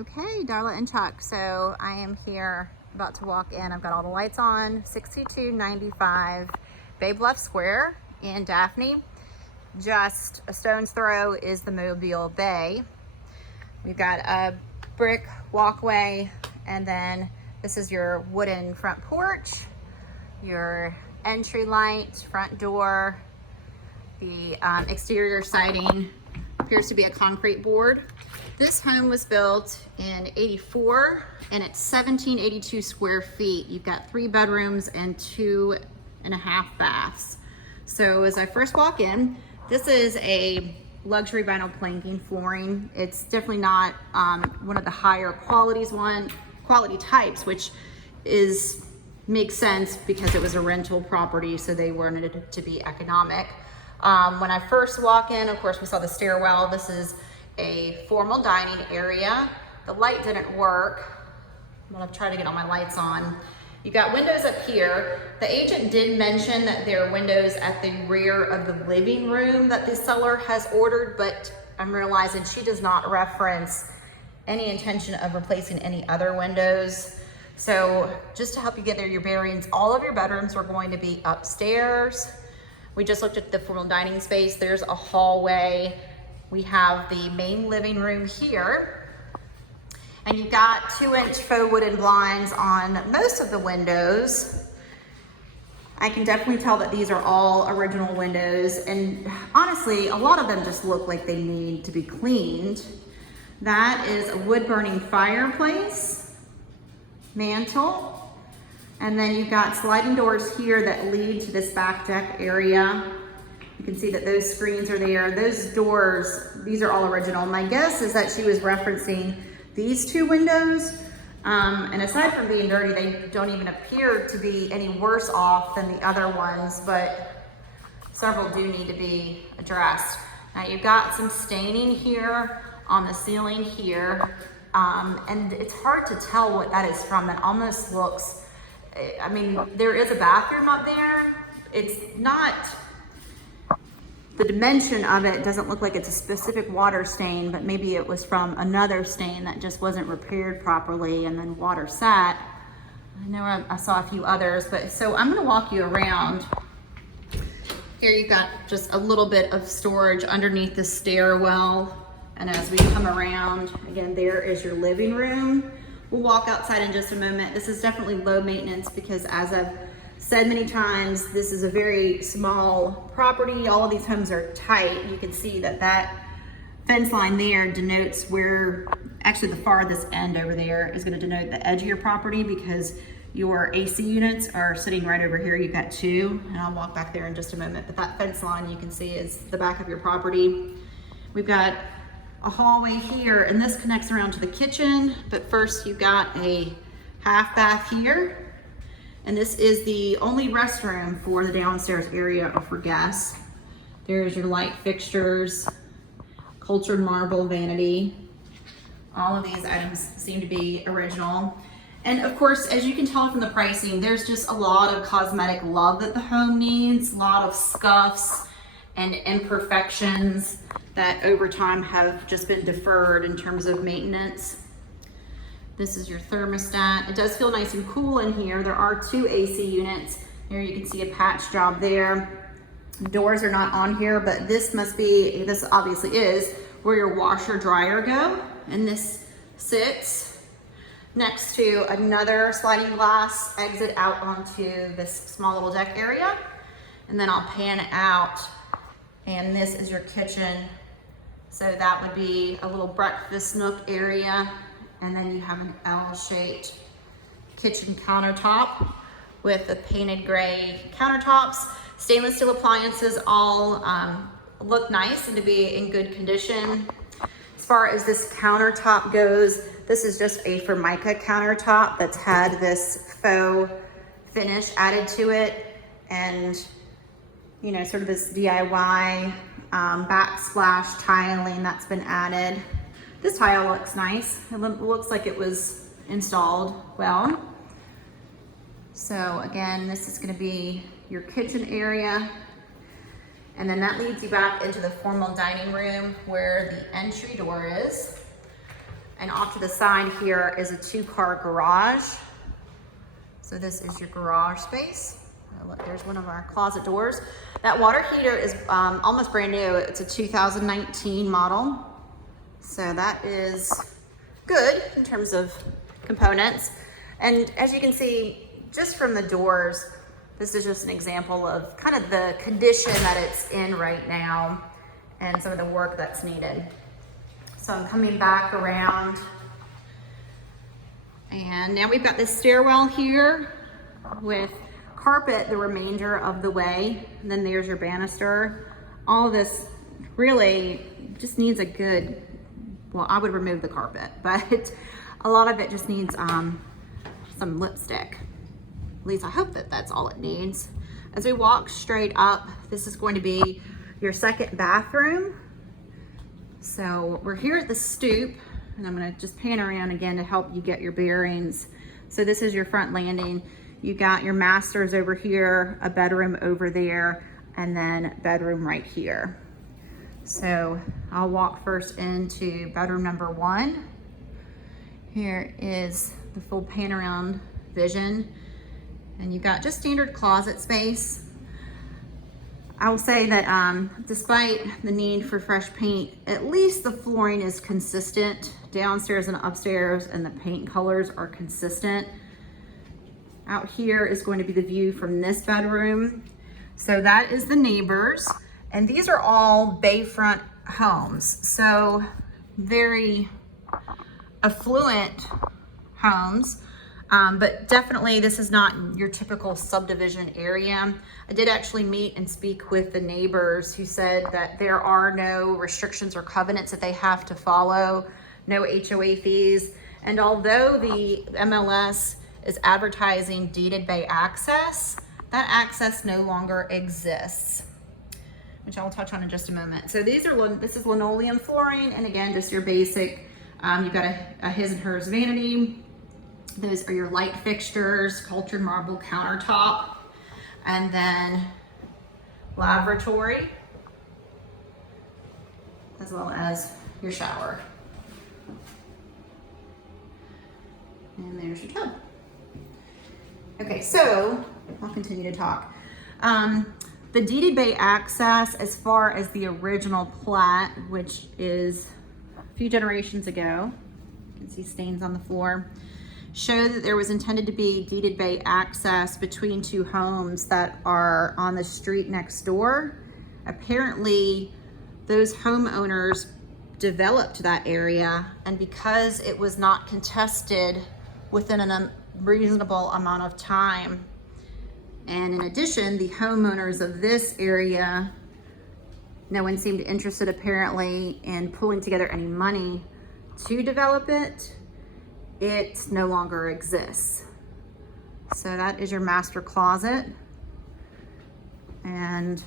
Okay, Darla and Chuck. So I am here about to walk in. I've got all the lights on. 6295 Bay Bluff Square in Daphne. Just a stone's throw is the Mobile Bay. We've got a brick walkway, and then this is your wooden front porch, your entry light, front door. The exterior siding appears to be a concrete board. This home was built in '84 and it's 1782 square feet. You've got 3 bedrooms and 2.5 baths. So as I first walk in, this is a luxury vinyl planking flooring. It's definitely not one of the higher quality types, which makes sense because it was a rental property, so they wanted it to be economic. When I first walk in, of course, we saw the stairwell. This is a formal dining area. The light didn't work, but I've tried to get all my lights on. You've got windows up here. The agent did mention that there are windows at the rear of the living room that the seller has ordered, but I'm realizing she does not reference any intention of replacing any other windows. So just to help you get there, your bearings, all of your bedrooms are going to be upstairs. We just looked at the formal dining space. There's a hallway. We have the main living room here. And you've got 2-inch faux wooden blinds on most of the windows. I can definitely tell that these are all original windows. And honestly, a lot of them just look like they need to be cleaned. That is a wood burning fireplace, mantle. And then you've got sliding doors here that lead to this back deck area. You can see that those screens are there. Those doors, these are all original. My guess is that she was referencing these 2 windows. And aside from being dirty, they don't even appear to be any worse off than the other ones, but several do need to be addressed. Now you've got some staining here on the ceiling here. And it's hard to tell what that is from. It almost looks, I mean, there is a bathroom up there. It's not, the dimension of it doesn't look like it's a specific water stain, but maybe it was from another stain that just wasn't repaired properly and then water sat. I know I saw a few others, but so I'm gonna walk you around. Here you've got just a little bit of storage underneath the stairwell. And as we come around, again, there is your living room. We'll walk outside in just a moment. This is definitely low maintenance because, as I've said many times, this is a very small property. All of these homes are tight. You can see that that fence line there denotes where, actually the farthest end over there is going to denote the edge of your property because your AC units are sitting right over here. You've got 2, and I'll walk back there in just a moment. But that fence line you can see is the back of your property. We've got a hallway here, and this connects around to the kitchen, but first you've got a half bath here, and this is the only restroom for the downstairs area or for guests. There's your light fixtures, cultured marble vanity. All of these items seem to be original. And of course, as you can tell from the pricing, there's just a lot of cosmetic love that the home needs, a lot of scuffs and imperfections that over time have just been deferred in terms of maintenance. This is your thermostat. It does feel nice and cool in here. There are 2 AC units. Here you can see a patch job there. Doors are not on here, but this obviously is where your washer dryer go. And this sits next to another sliding glass exit out onto this small little deck area. And then I'll pan out, and this is your kitchen. So that would be a little breakfast nook area. And then you have an L-shaped kitchen countertop with the painted gray countertops. Stainless steel appliances all look nice and to be in good condition. As far as this countertop goes, this is just a Formica countertop that's had this faux finish added to it, and you know, sort of this DIY backsplash tiling that's been added. This tile looks nice. It looks like it was installed well. So again, this is going to be your kitchen area. And then that leads you back into the formal dining room where the entry door is. And off to the side here is a 2-car garage. So this is your garage space. Oh, look, there's one of our closet doors. That water heater is almost brand new. It's a 2019 model. So that is good in terms of components. And as you can see, just from the doors, this is just an example of kind of the condition that it's in right now and some of the work that's needed. So I'm coming back around, and now we've got this stairwell here with carpet the remainder of the way. And then there's your banister. All of this really just needs a good, well, I would remove the carpet, but a lot of it just needs some lipstick. At least I hope that that's all it needs. As we walk straight up, this is going to be your second bathroom. So we're here at the stoop, and I'm gonna just pan around again to help you get your bearings. So this is your front landing. You got your masters over here, a bedroom over there, and then bedroom right here. So I'll walk first into bedroom number 1. Here is the full pan around vision. And you've got just standard closet space. I will say that despite the need for fresh paint, at least the flooring is consistent downstairs and upstairs, and the paint colors are consistent. Out here is going to be the view from this bedroom. So that is the neighbors, and these are all bayfront homes. So very affluent homes. But definitely this is not your typical subdivision area. I did actually meet and speak with the neighbors who said that there are no restrictions or covenants that they have to follow, no HOA fees. And although the MLS is advertising deeded bay access, that access no longer exists, which I'll touch on in just a moment. So this is linoleum flooring, and again, just your basic, you've got a his and hers vanity. Those are your light fixtures, cultured marble countertop, and then lavatory, as well as your shower. And there's your tub. Okay, so I'll continue to talk. The deeded bay access, as far as the original plat, which is a few generations ago, you can see stains on the floor, show that there was intended to be deeded bay access between 2 homes that are on the street next door. Apparently, those homeowners developed that area, and because it was not contested within a reasonable amount of time, and in addition, the homeowners of this area, no one seemed interested apparently in pulling together any money to develop it, it no longer exists. So that is your master closet. And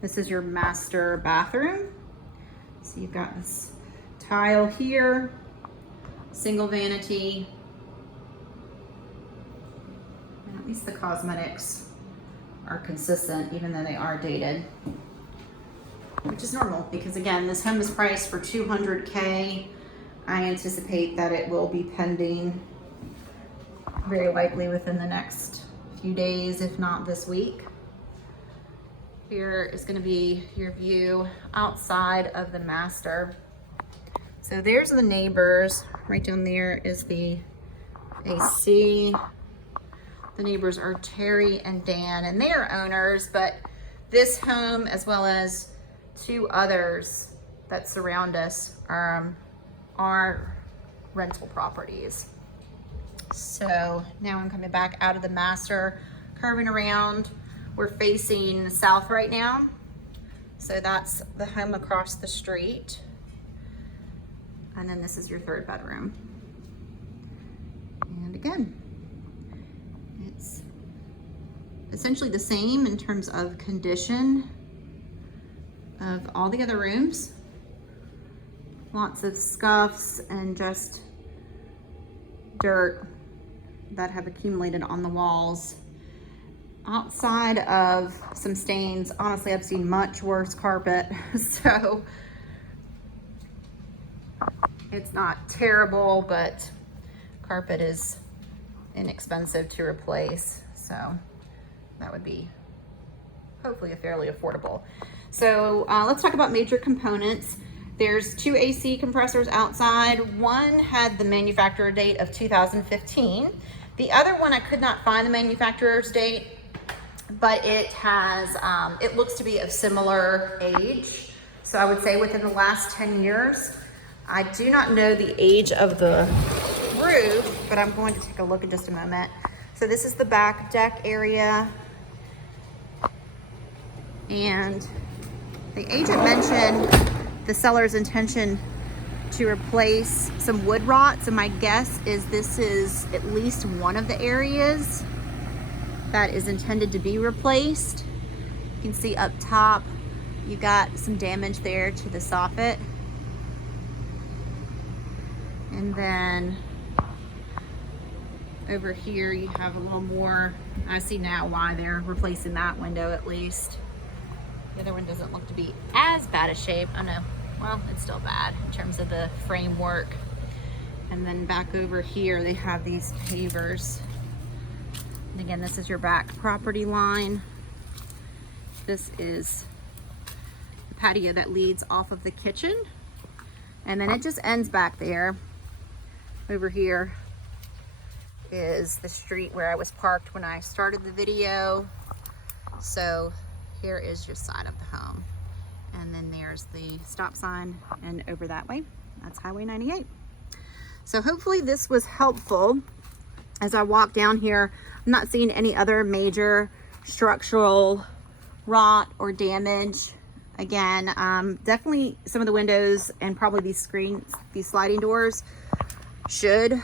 this is your master bathroom. So you've got this tile here, single vanity, and at least the cosmetics are consistent, even though they are dated, which is normal because again, this home is priced for $200K. I anticipate that it will be pending very likely within the next few days, if not this week. Here is going to be your view outside of the master. So there's the neighbors. Right down there is the AC. The neighbors are Terry and Dan, and they are owners, but this home, as well as 2 others that surround us, are rental properties. So now I'm coming back out of the master, curving around. We're facing south right now. So that's the home across the street. And then this is your 3rd bedroom. And again, it's essentially the same in terms of condition of all the other rooms. Lots of scuffs and just dirt that have accumulated on the walls. Outside of some stains, honestly, I've seen much worse carpet. So It's not terrible, but carpet is inexpensive to replace. So that would be hopefully a fairly affordable. So let's talk about major components. There's 2 AC compressors outside. One had the manufacturer date of 2015. The other one, I could not find the manufacturer's date, but it has, it looks to be of similar age. So I would say within the last 10 years. I do not know the age of the roof, but I'm going to take a look in just a moment. So this is the back deck area. And the agent mentioned the seller's intention to replace some wood rot. So my guess is this is at least one of the areas that is intended to be replaced. You can see up top, you got some damage there to the soffit. And then over here, you have a little more. I see now why they're replacing that window at least. The other one doesn't look to be as bad a shape. Oh no, well, it's still bad in terms of the framework. And then back over here, they have these pavers. And again, this is your back property line. This is the patio that leads off of the kitchen. And then it just ends back there. Over here is the street where I was parked when I started the video. So here is your side of the home. And then there's the stop sign, and over that way, that's Highway 98. So hopefully this was helpful. As I walk down here, I'm not seeing any other major structural rot or damage. Again, definitely some of the windows and probably these screens, these sliding doors should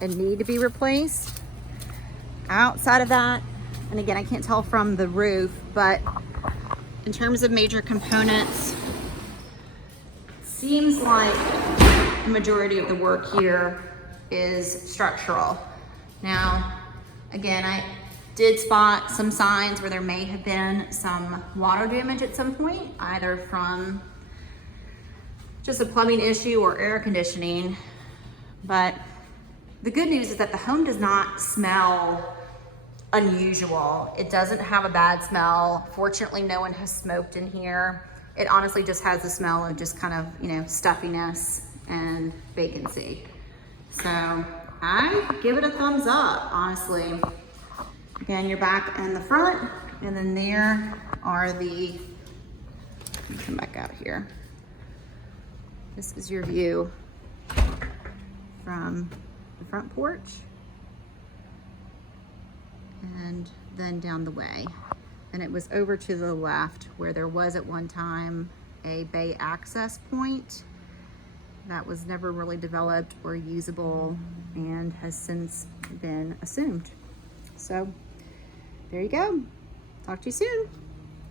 and need to be replaced. Outside of that, and again, I can't tell from the roof, but in terms of major components, seems like the majority of the work here is structural. Now, again, I did spot some signs where there may have been some water damage at some point, either from just a plumbing issue or air conditioning. But the good news is that the home does not smell unusual. It doesn't have a bad smell. Fortunately, no one has smoked in here. It honestly just has the smell of just kind of, you know, stuffiness and vacancy. So I give it a thumbs up, honestly. Again, your back and the front, and then there are the, let me come back out here. This is your view from the front porch and then down the way. And it was over to the left where there was at one time a bay access point that was never really developed or usable and has since been assumed. So there you go. Talk to you soon.